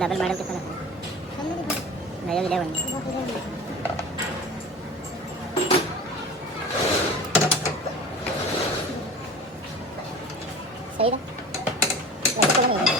Double model के साथ नया भी ले बनना सही था लगता नहीं है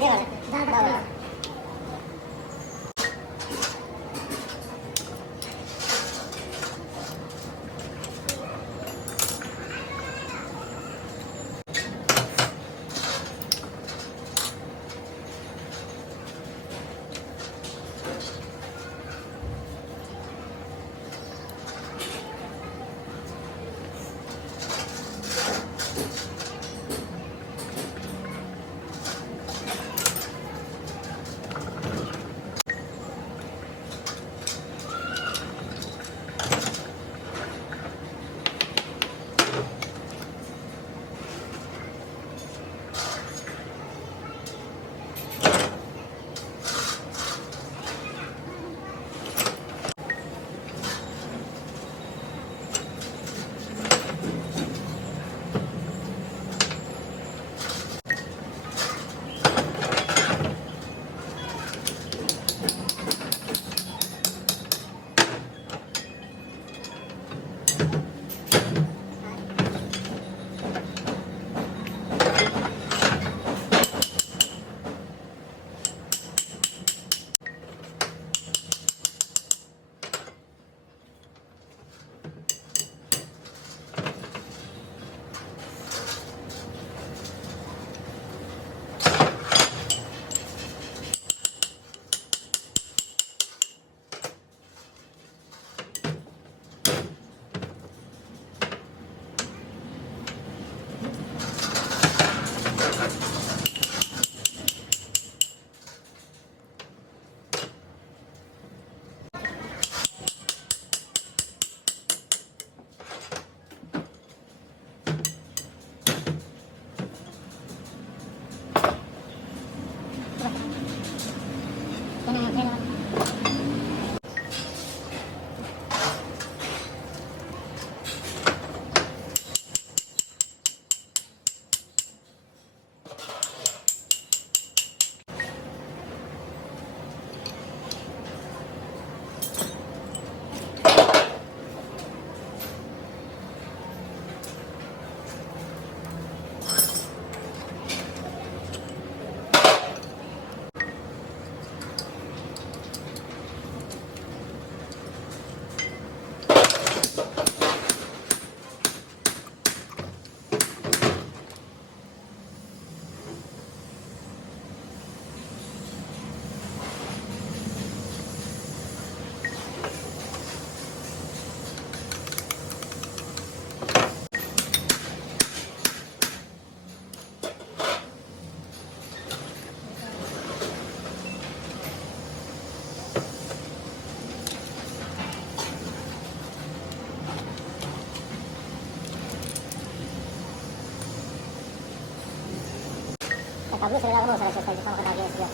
दे मला. Kablo sila ako sa sa sa mga siya.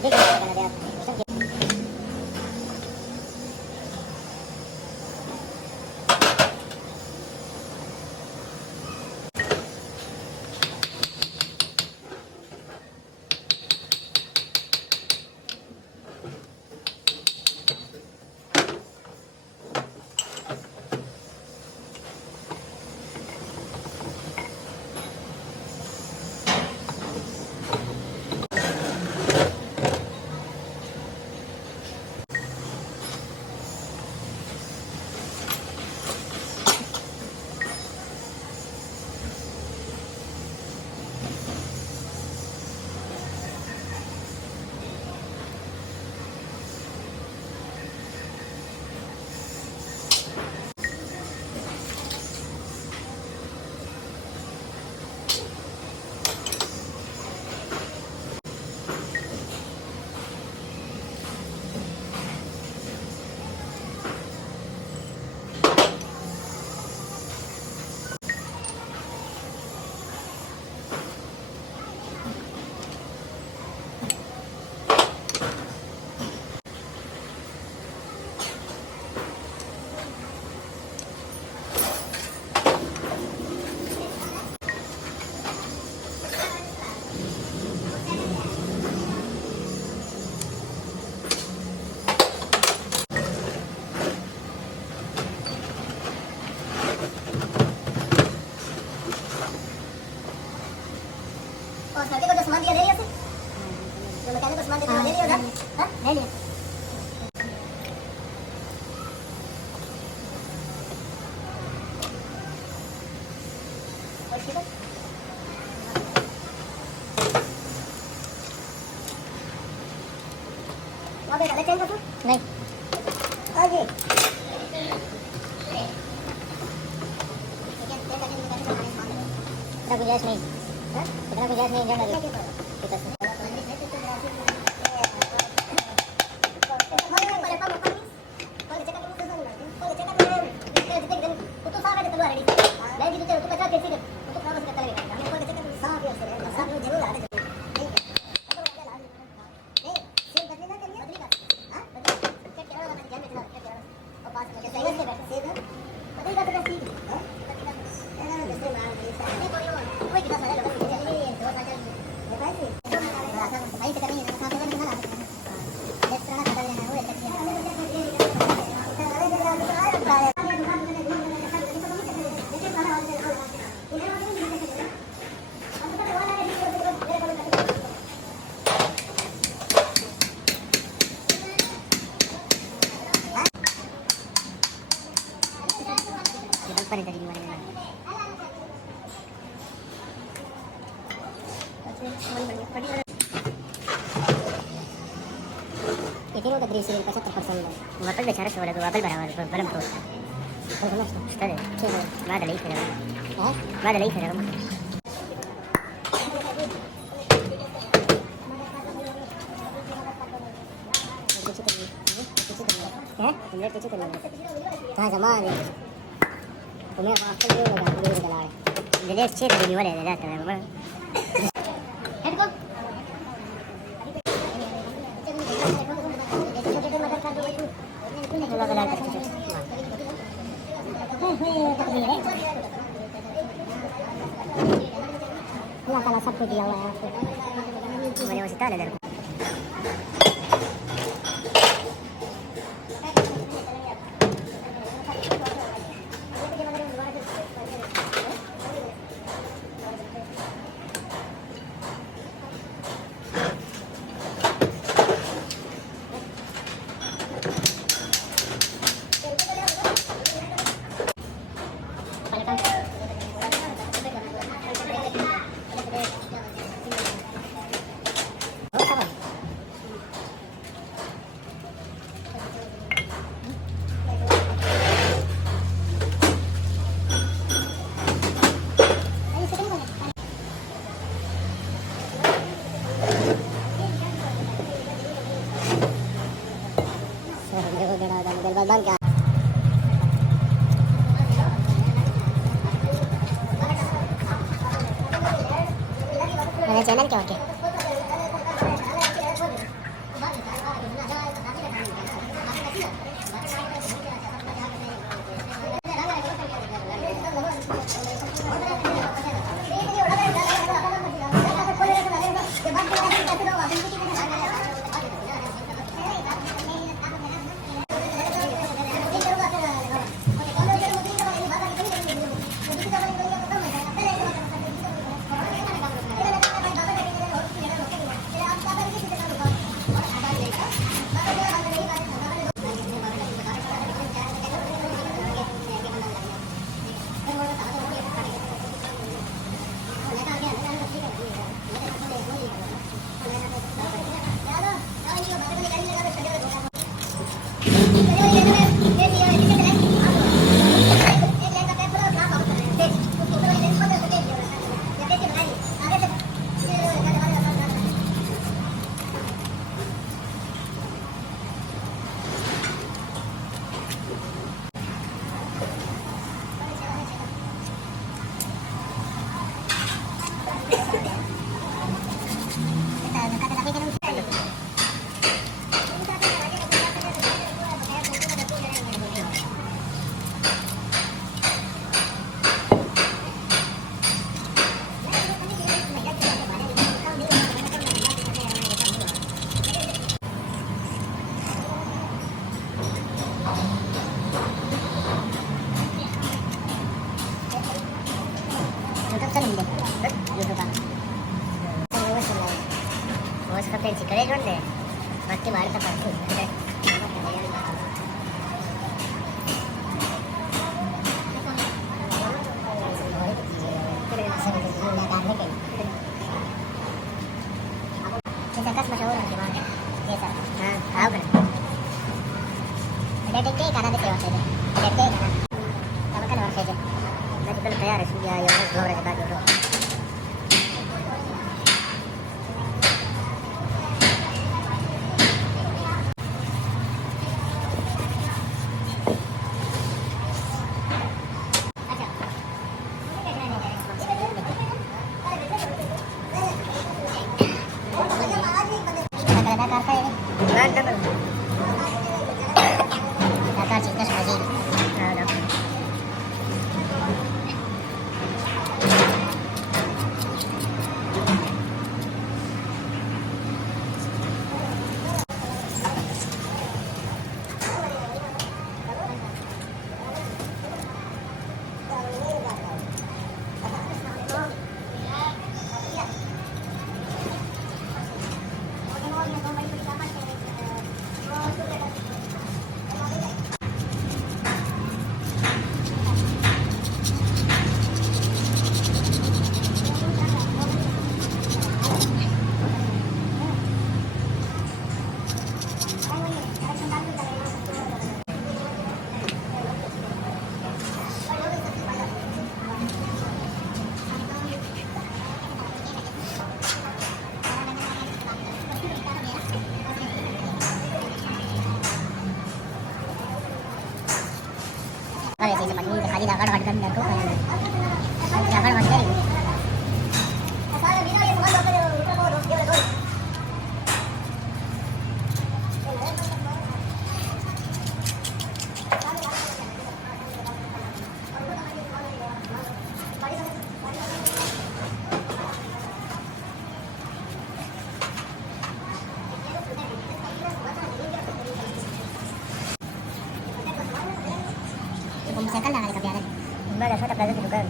Di ka na dia. वहाँ पे डाले चेंज कर नहीं आगे इतना गुंजाइश नहीं इतना गुंजाइश नहीं इंजन लगे Paling tadi gimana gimana? Itu udah berisi pasal terpasang. Motor bicara soal itu abal barang terus. Sudah deh. Nggak ada lagi kerja. Nggak ada lagi kerja kamu. Bener cuci kan? Kah zaman ini. Punya apa dia udah beli udah lah. Jadi cek di luar ada tak memang. Headphone. Kalau kalau tercuci. Lah kalau sabtu dia lah. Mana masih tak ada. Bangka. Mana channel क्या okay? ಚಿಕ್ಕದೇ ನೋಡಿದೆ ಮತ್ತೆ ಮಾಡ್ತಾ ಬರ್ತೀನಿ मशहूर है दिमाग ये सब हाँ खाओ कर डेट के खाना देते हैं डेट के खाना तब कल और खेजे मैं तो कल तैयार है या ये दो रहे बाद जो अरे ऐसे पत्नी खाली दागड़ हट कर देखो दागड़ हट गई सारे बिना ये समझ लो ऊपर को दोस्त के दो Bisa kan lah kebiaran. Enggak ada foto plaza juga.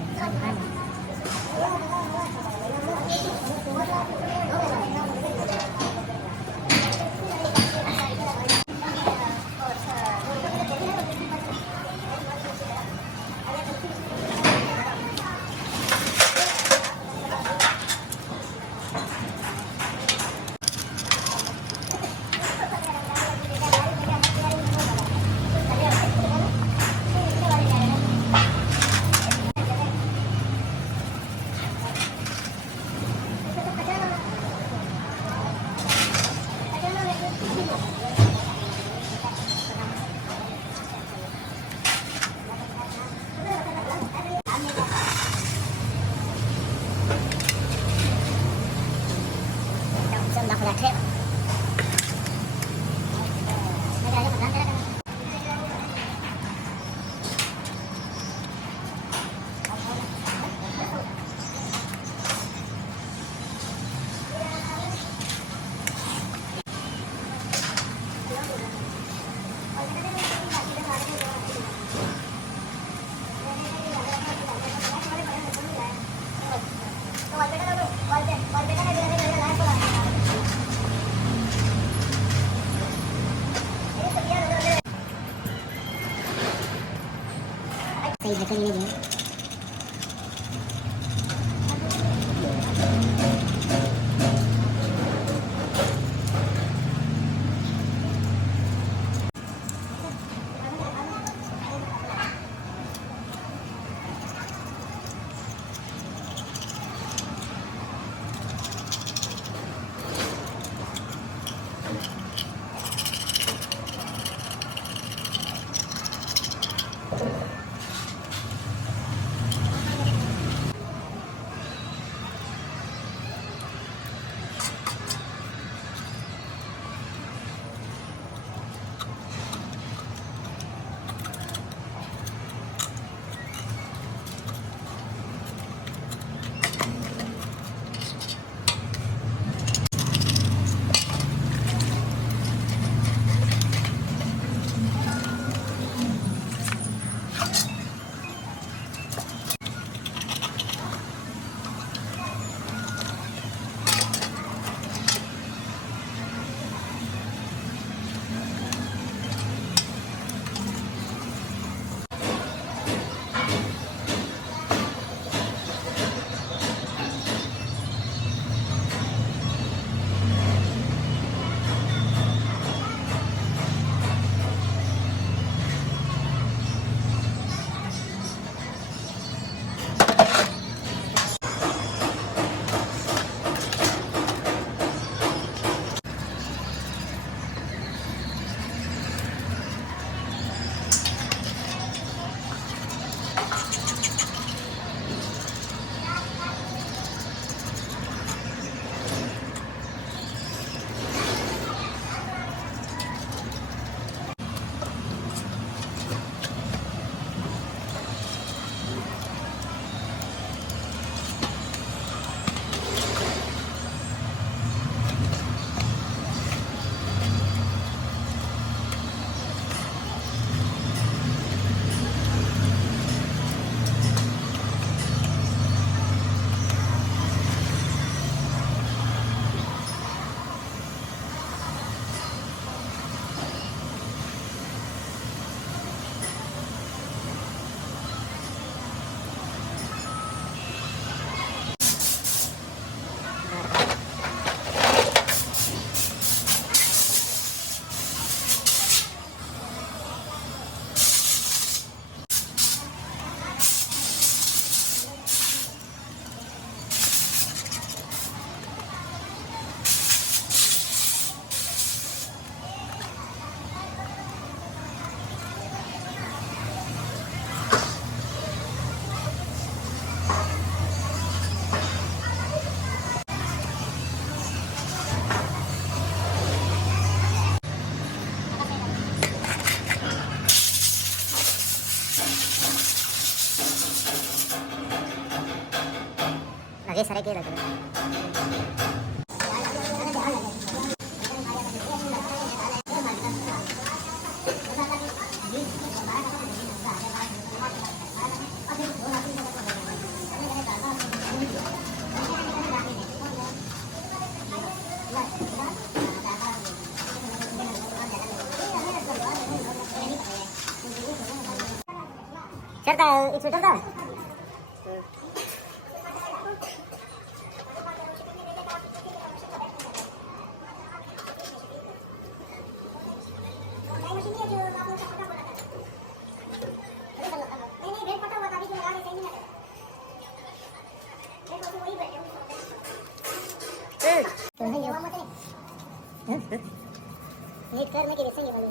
Saya dekat ini dia. लगे सारे के लगे चलता है एक चलता है नीट करने की देखेंगे वाली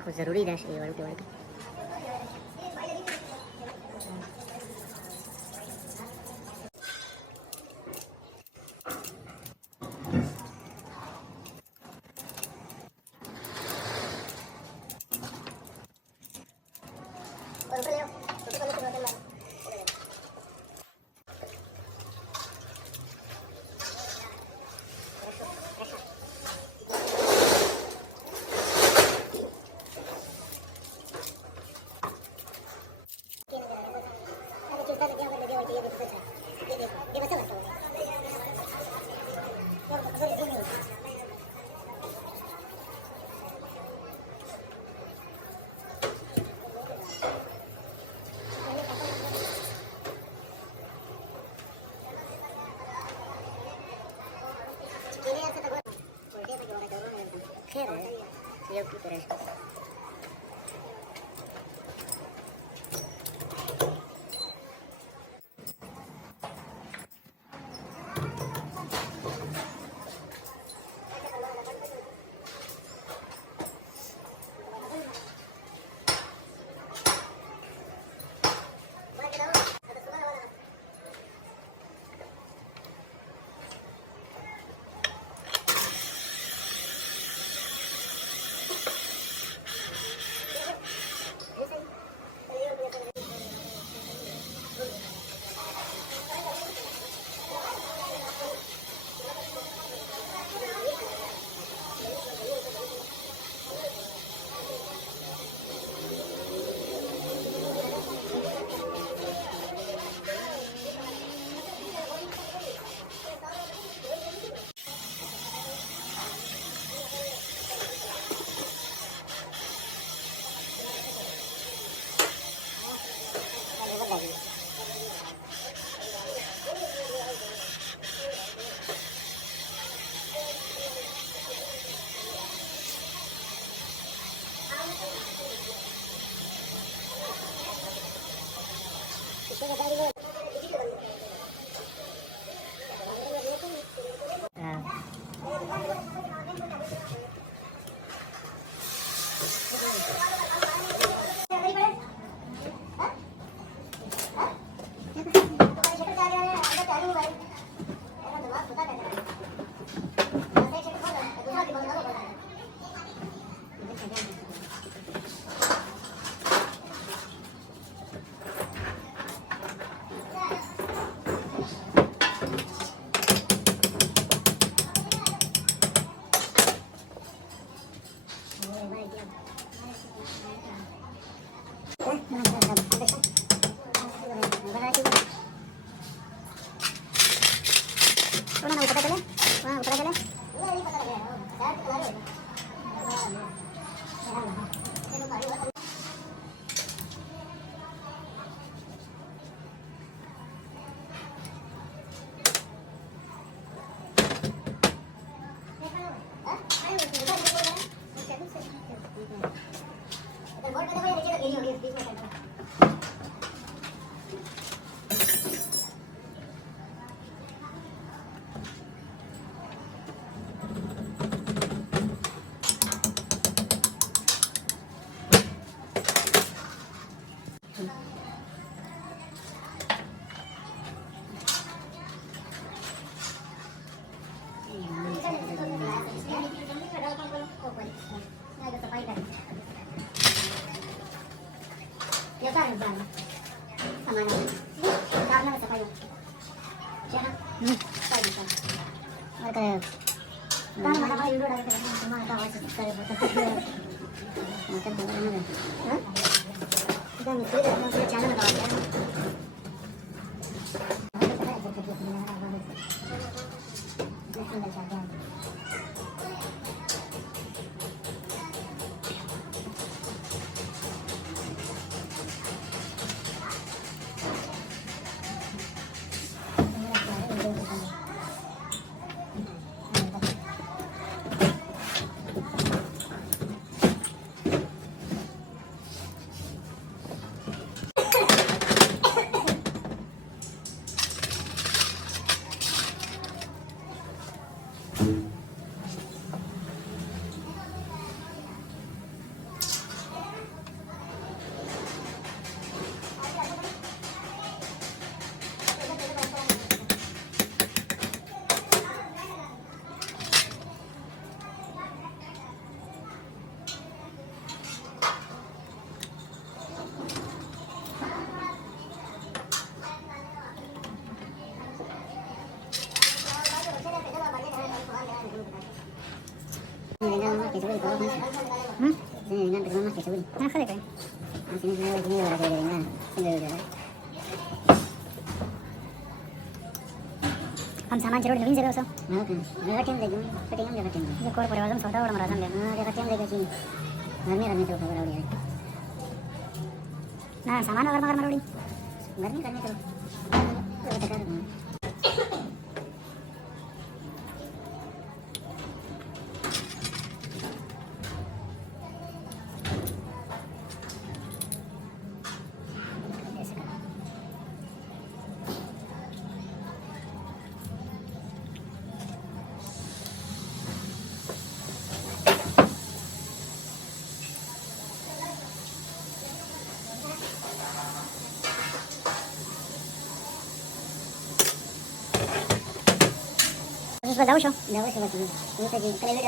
कुछ ज़रूरी डैश ये वाले के खैर है ये की तरह हम सामान जरूर नवीन जगह सो हां मेरा टीम लेके कटिंग में कटिंग ये कोड पर वाजन सौदा और मरा ले हां ये कटिंग लेके छी घर में तो खबर आवड़ी ना सामान अगर मगर मरोड़ी घर में करने करो जाऊ शो मी कधी कले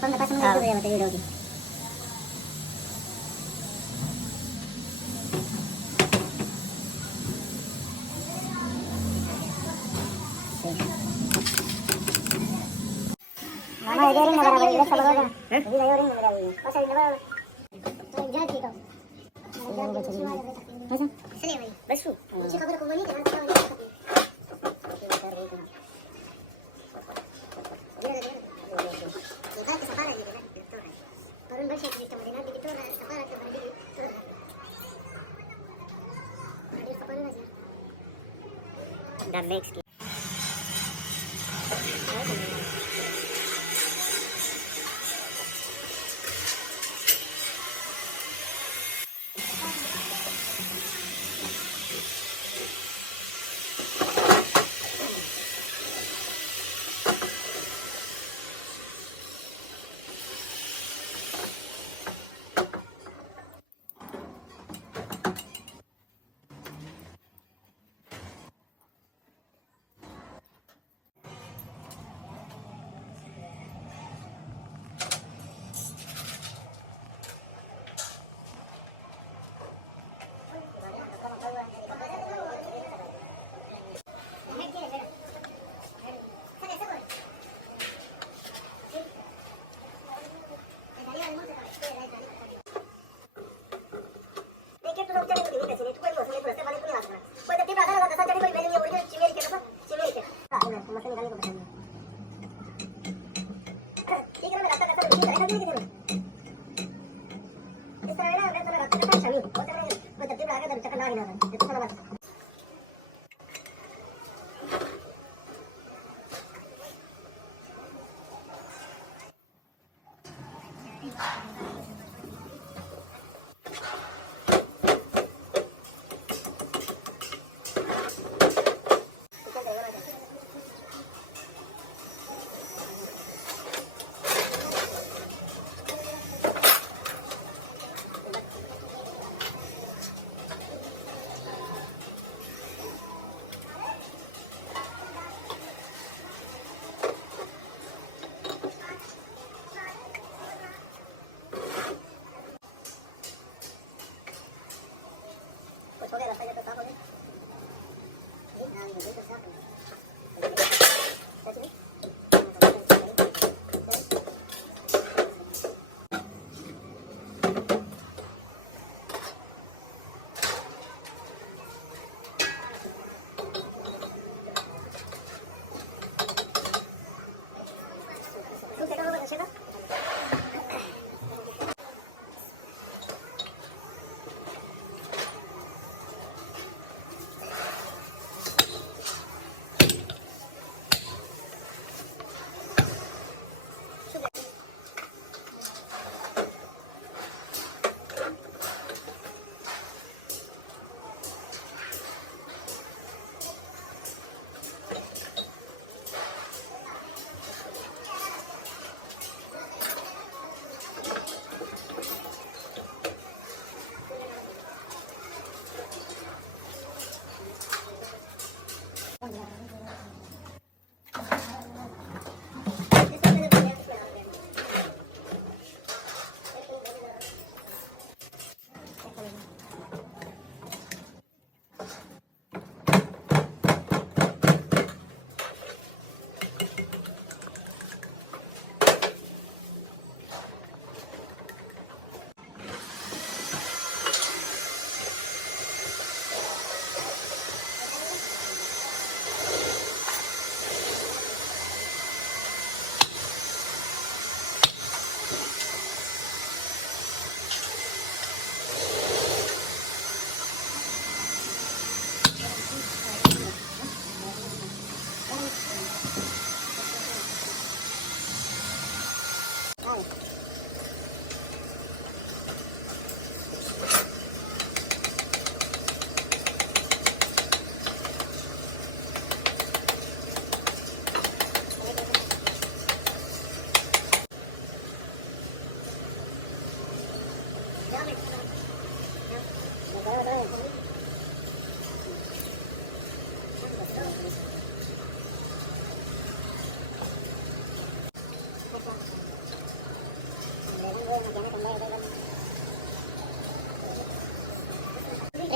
पंधरा पासून व्हिडिओ होती मामा इधर ही नंबर है सब लोग हैं अभी जाओ रिंग नंबर है कौन सा नंबर तो जा ठीक है ऐसा चलिए भाई बस मुझे खबर को नहीं करना that makes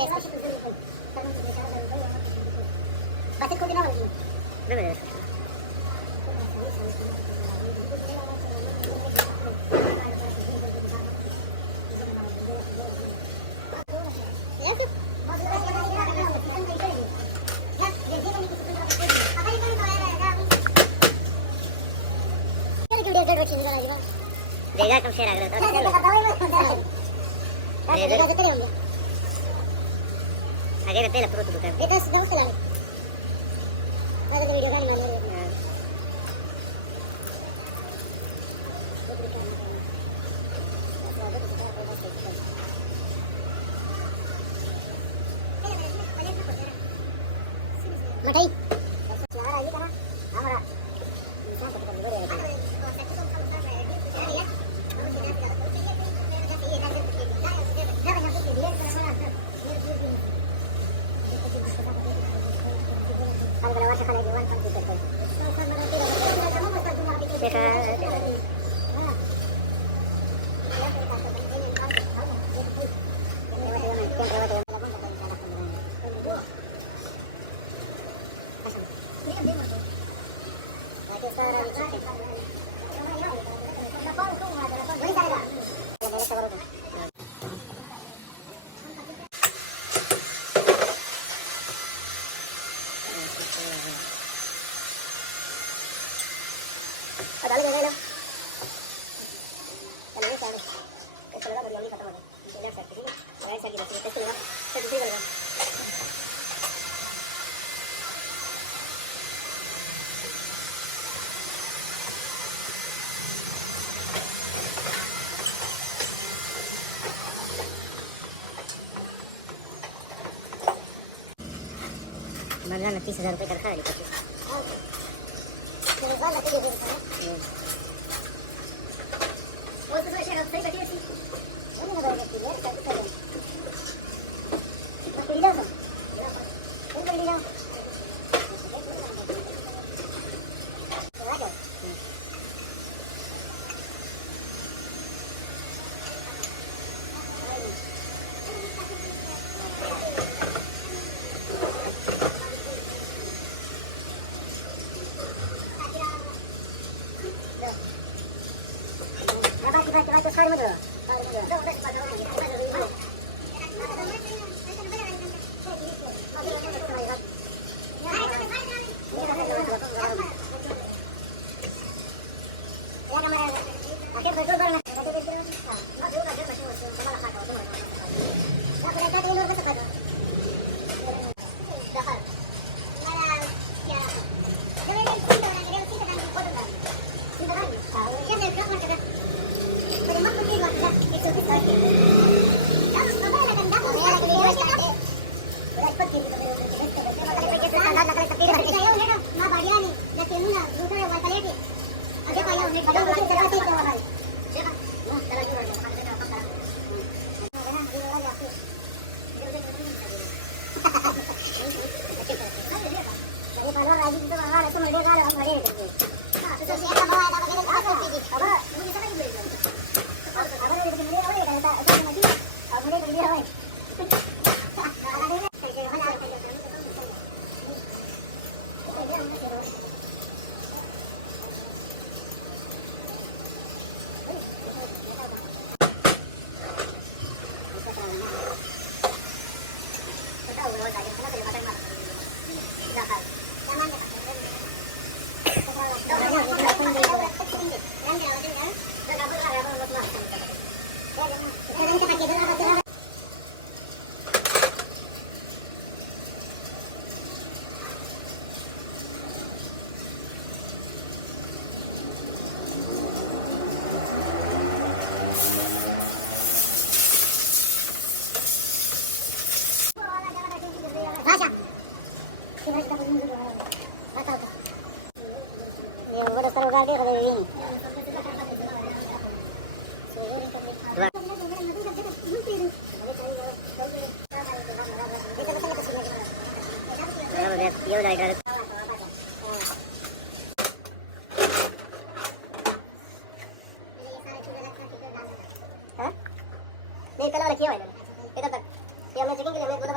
Bakit ko ginawa yun? Dali. देगा कब से लग रहा था आगे रहते हैं प्रो तो दुकान ये 10 से लगे मैं तो वीडियो का नहीं मालूम मठाई यार आइए कहां हमारा इंसान को कर ले Dale, dale, dale. Dale, dale. Esto lo da por ahorita, toma. Y ya se aquí, ya es aquí, esto lo da. Se sigue, ¿verdad? Malah nanti 1000 rupiah terkali tapi. Jangan lagi dia berapa? वो तो ऐसे रखते ही बैठे थी वो नहीं लगा रखती है कैसे करें बस पीला तो वो कर लिया नहीं पहले वाला किया हुआ है इधर तक ये हमने चेकिंग के लिए हमने बोला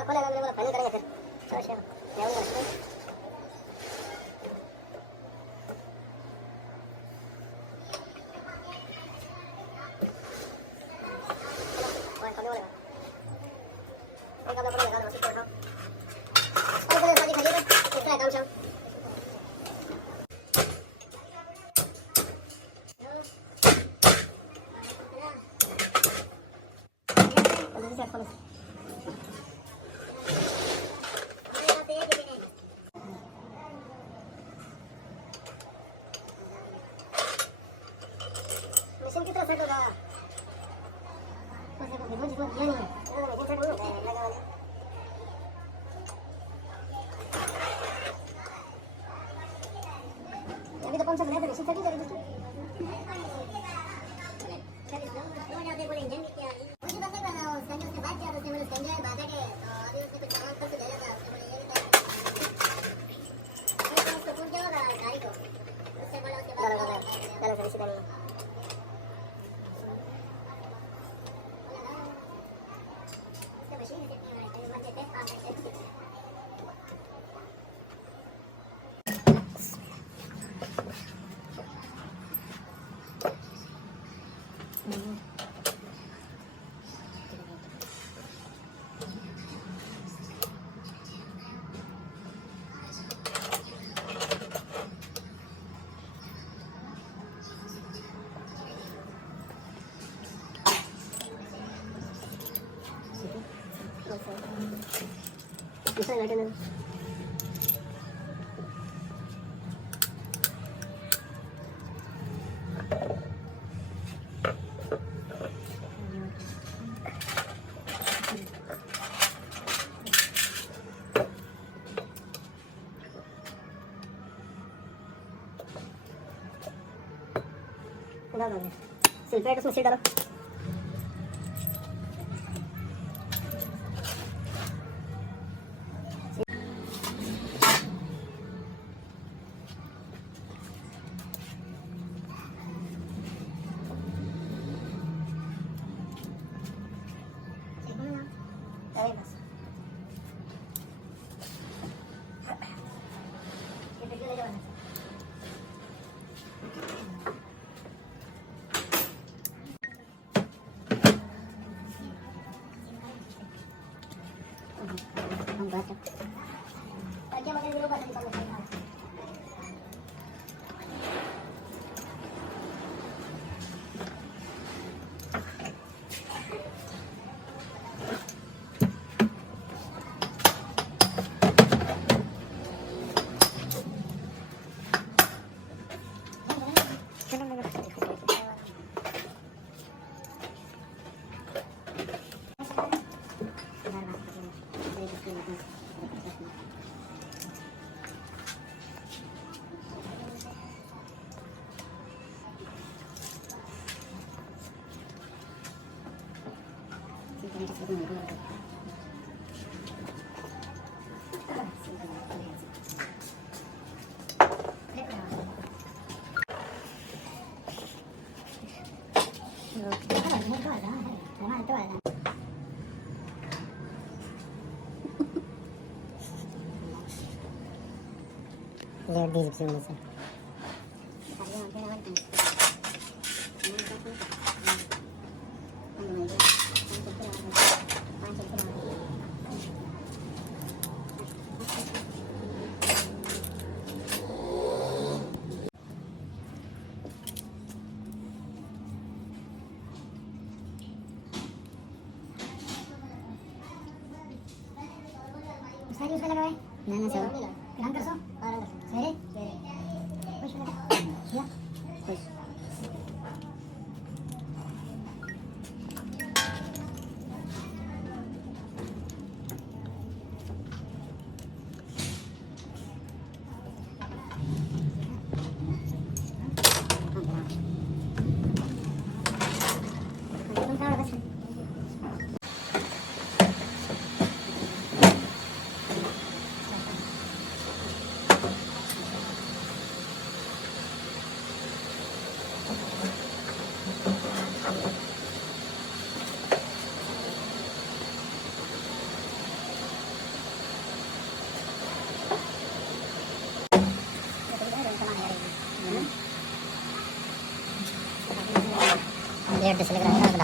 bisa nggak ada udah kan silver terus masih dalam lihat di sini sih. Serius ka lagi? Nana so. Ilang kaso? Seri? Push ka. Ya. Push. Lihat di sini kira-kira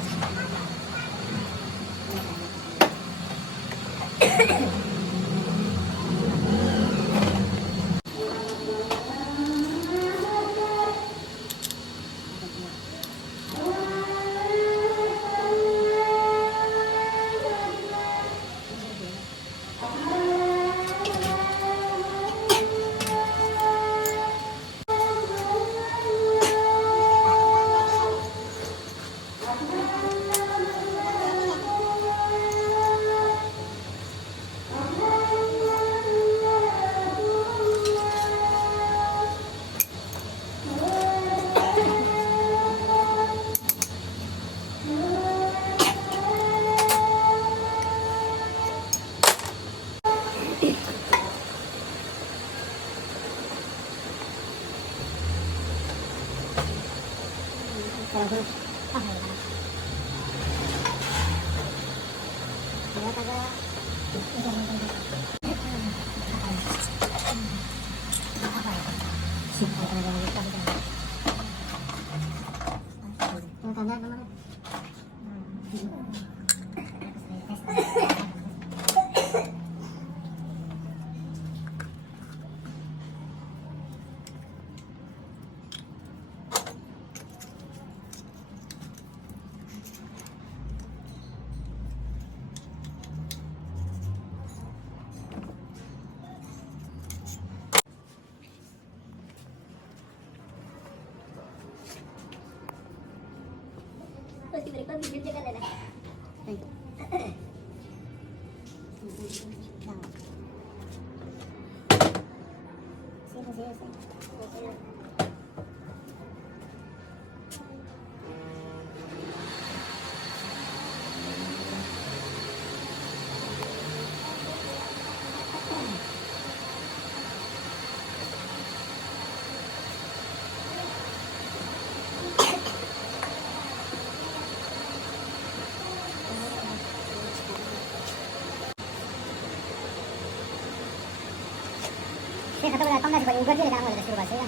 Saya kata berapa nggak sebagai ubat dia dah malah suruh bahasa ya.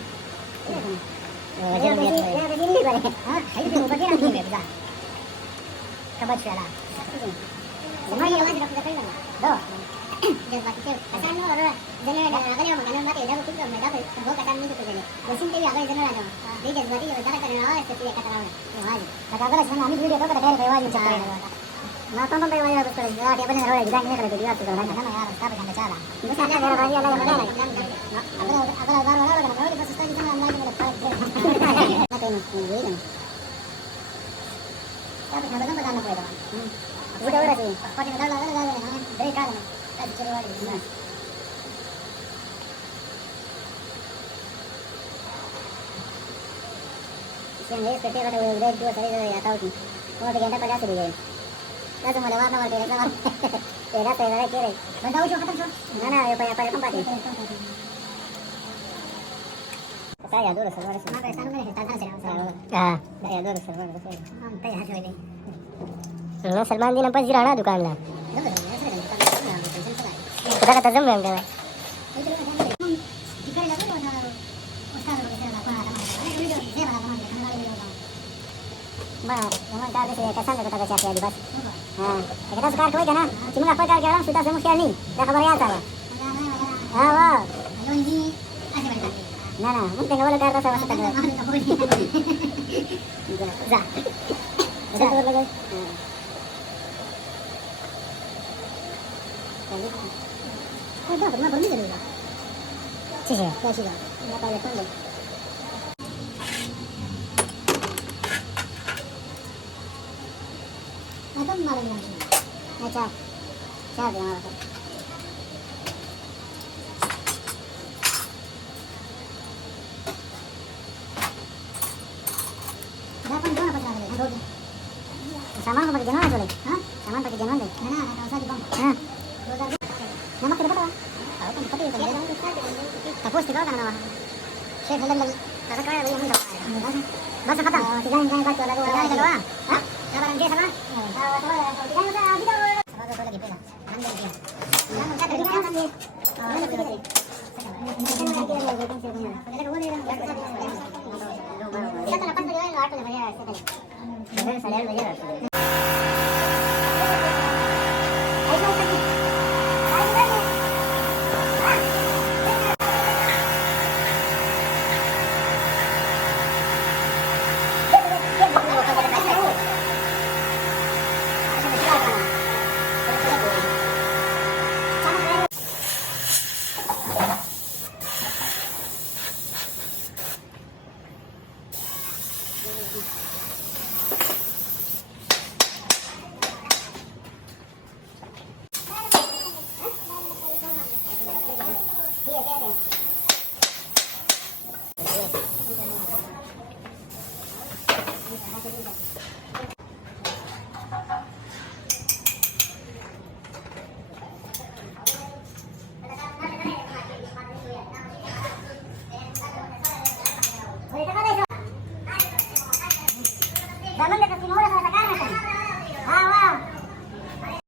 Dia ini balik. Ah, itu ubat dia nanti dia bisa. Kabar siapa? Semua yang masih dapat dapat mana? Do. Dia baca tu. Asalnya orang jenis agaknya makanan mati dah betul kan? Dah bawa kata ni tu jenis. Mesin tu agak jenis ada. Dia jenis mati dia cara kerana awak seperti kata orang. Wajib. Kata agak sebenarnya kami video tu kata kaya wajib cakap. Nah, tontonไปwajib betul. Ya, dia benar orang juga ni kalau video tu orang kan ya, tapi kan cara. Mesti ada orang yang ada yang ada. अगर बार बार करना पड़ेगा बस उसका जितना अंदाज में रखा है ना कहीं नहीं यही नहीं तब खाना तो बताना पड़ेगा वो तो रहा है पार्टी में डाल लगा ना ब्रेक आ ना तब चलो वाली ना इसमें ये करते करते वो ब्रेक जो सही से आता होती वो तो घंटा 50 हो गए ना तो मला वारना वार केला तेरा तेरा के रे बताओ जो खत्म ना ना ये पाया कम बात saya dulu server itu. Maka sana mereka tangan server. Ah, saya dulu server itu. Tanya hasil ini. Nah, Salman di nampak zirana dukaan lah. Kita kata zam yang kena. Bah, memang tak ada kesan kata kata siapa di bas. Kita sekarang kau kan? Cuma apa kau orang sudah semua sekali. Dah kabar ya tak? Wah. Nah, mungkin kalau ada rasa rasa tadi. Zah. Zah lagi. Oh, dah pernah berani dulu. Sih, ya sih. Enggak tahu lepas dulu. Atau malam lagi. Acha. Siapa yang malam? Saman pakai jangan boleh? Hah? Saman pakai jangan deh. Mana ada usah di bawah. Hah? Nama kita apa? Tahu kan tapi kalau tapos tidak kan nama. Saya dalam lagi. Kata kaya yang hendak. Basa kata. Tiga yang kata lagu ada doa. Hah? Sabaran dia sama? Tiga yang kata kita. Sabar tu lagi pula. Ambil dia. Jangan kata dia kan dia. Mana pergi? Kita lepas berdua yang luar tu namanya. Saya belajar. Zaman dekat timur sama sekarang kan?